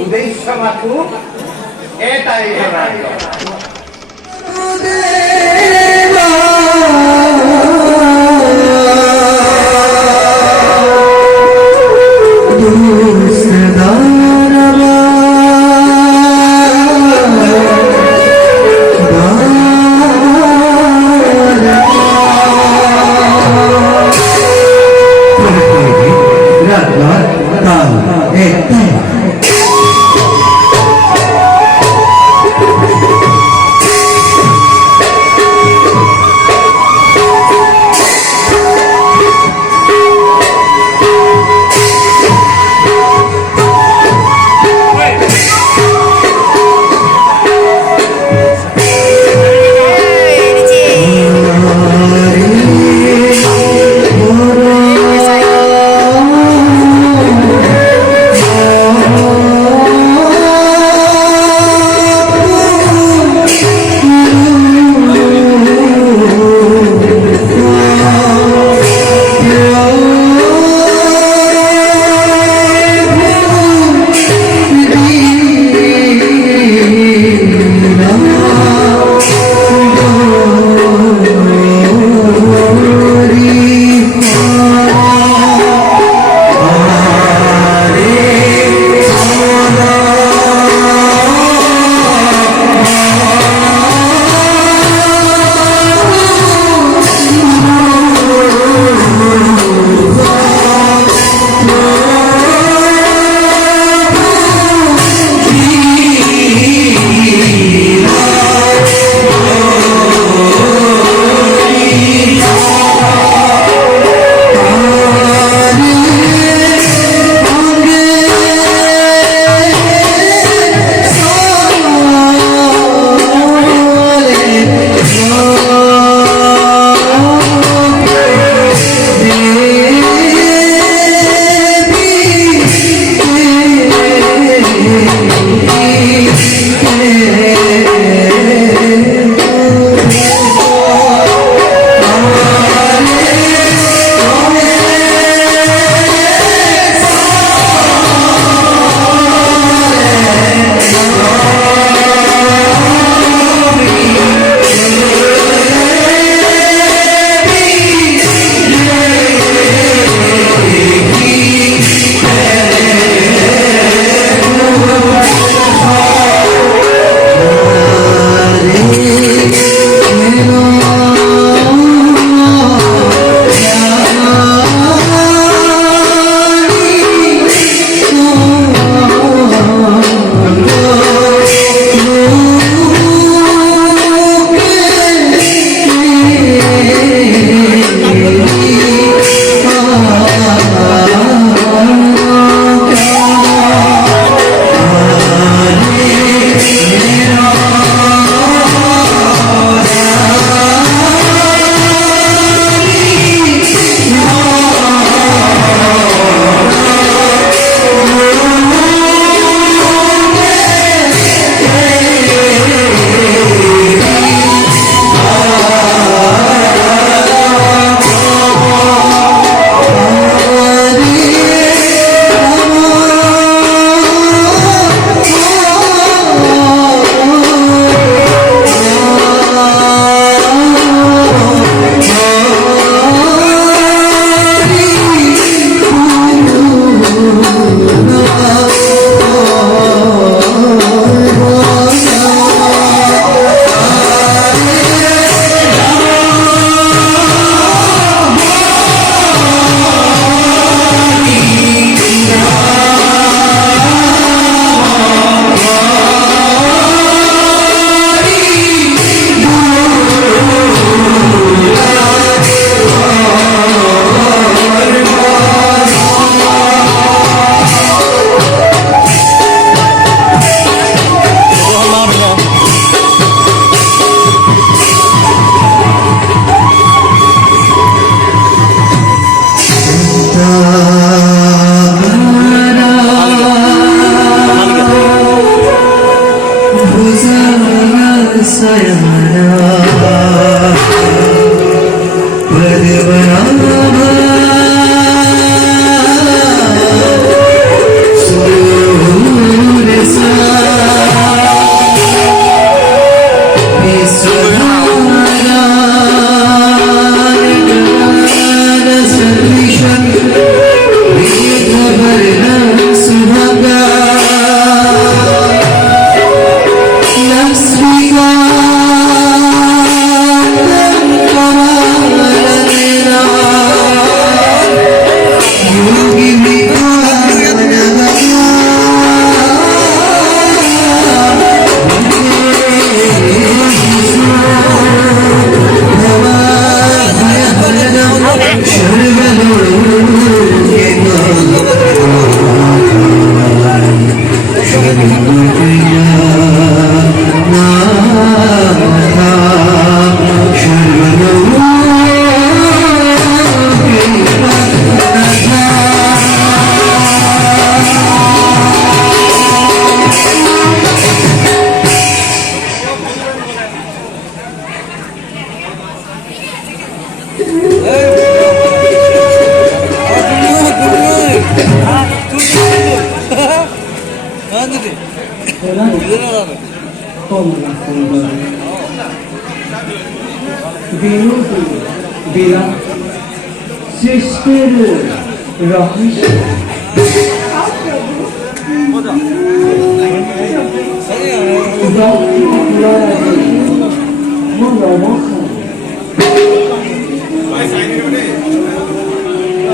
উদ্দেশ্য মাথু এটাই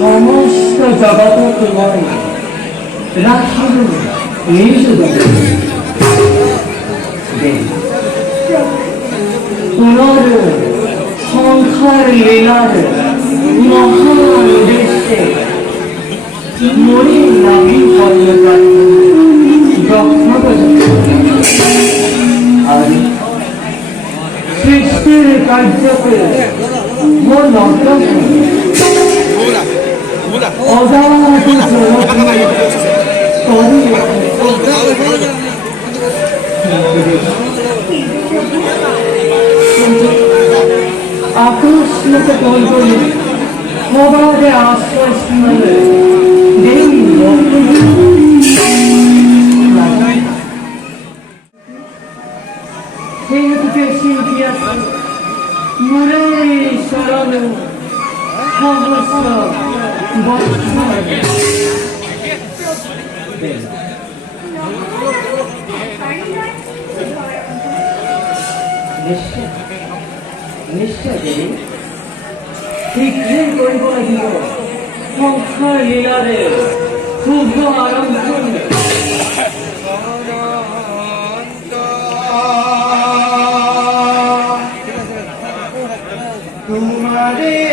সমস্ত জগৎ তোমায় রাখিব নিজ তোমার সংখ্যার লীলার মহান উদ্দেশ্যে মনে নাভি পর্যটন আর সৃষ্টির কার্যকে মন আকস্মিক কল্পনে সবারে আশ্রয় স্থানে শরণ সমস্ত নিশ্চয় দেবী শীঘ্রই করিব লাগিব সংসার লীলারে শুভ আরম্ভ तुम्हारे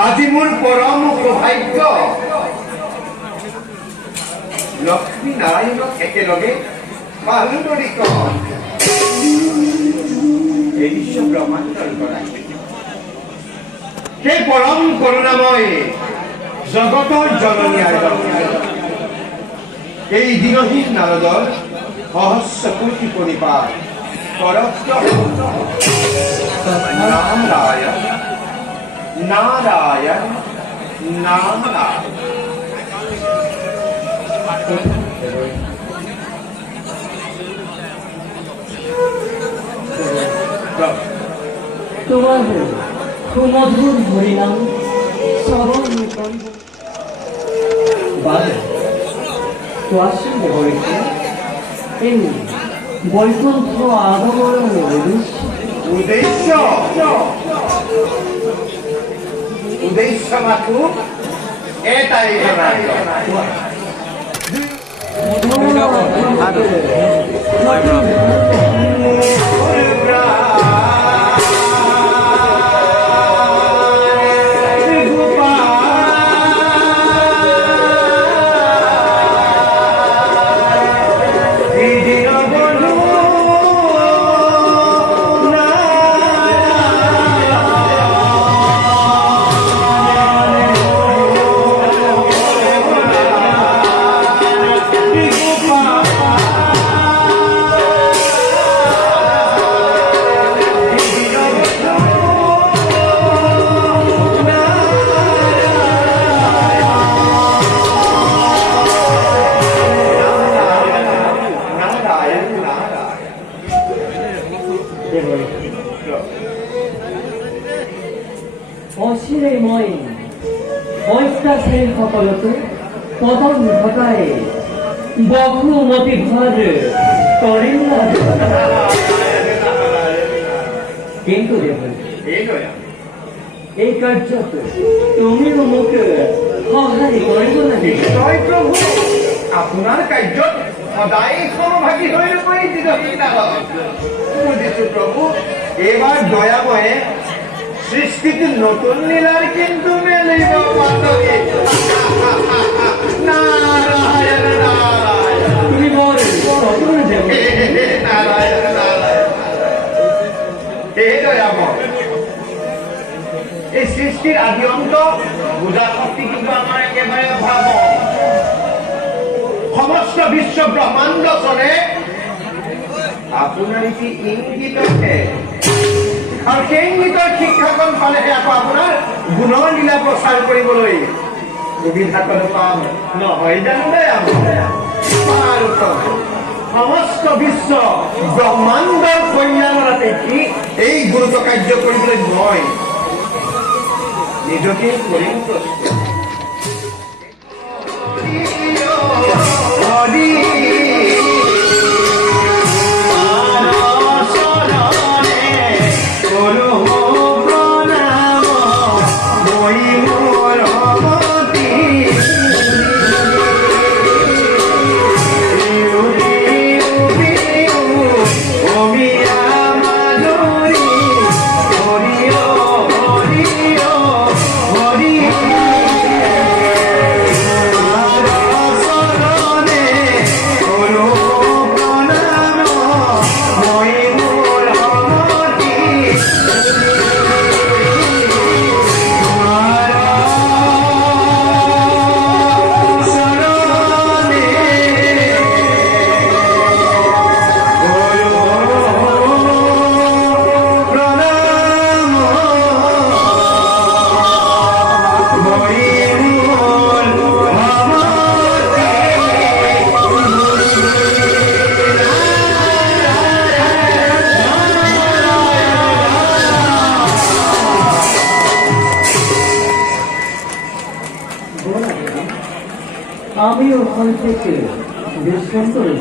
আজি মোৰ পৰম সৌভাগ্য লক্ষ্মী নাৰায়ণক একেলগে বাহুদৰিক এই বিশ্ব ব্ৰহ্মাণ্ডৰ গৰাকী সেই পরম করুণাময় জগতৰ জননী আইতা এই দিনহীন নাৰদৰ সহস্ৰ কোটি পৰিপাৰ নারায়ণ নারায়ণ নারায়ণ তোমার সুমধুর হরিনাম শ্রবণ করিব বাজে তো আসুন হরিকে এই বৈকুণ্ঠ আগমন উদ্দেশ্য উদ্দেশ্য মাথো এটাই অচিরে মই অত্যাচাৰী সকলকে পতন ঘটাই বহুমতি ঘৰ কৰিম কিন্তু এই কাৰ্যত তুমিও মোক সহায় কৰিব লাগিব জয় প্ৰভু আপোনাৰ কাৰ্যত সদায় সমভাগী হৈ পৰিচিত বুজিছো প্ৰভু এইবাৰ দয়াময়ে সৃষ্টিত নতুন লীলাৰ কিন্তু মেলিব পাতৰি নারায়ণ নারায়ণ তুমি বৰ সতুৰ দেৱ নারায়ণ নারায়ণ এই দয়াময় এই সৃষ্টিৰ আদি অন্ত বুজা শক্তি কিন্তু আমাৰ একেবাৰে অভাৱ সমস্ত বিশ্ব ব্ৰহ্মাণ্ড চলে আপোনাৰ এটি ইংগিততে আৰু সেই ইংগিতৰ শিক্ষাকণ পালেহে আকৌ আপোনাৰ গুণৰ লীলা প্ৰচাৰ কৰিবলৈ সুবিধাকণ পাম নহয় জানো দে আৰু সমস্ত বিশ্ব ব্ৰহ্মাণ্ডৰ কল্যাণৰ দেখি এই গুৰুত্ব কাৰ্য কৰিবলৈ মই নিজকে কৰিম আমিও ওখান থেকে বিশ্রাম করে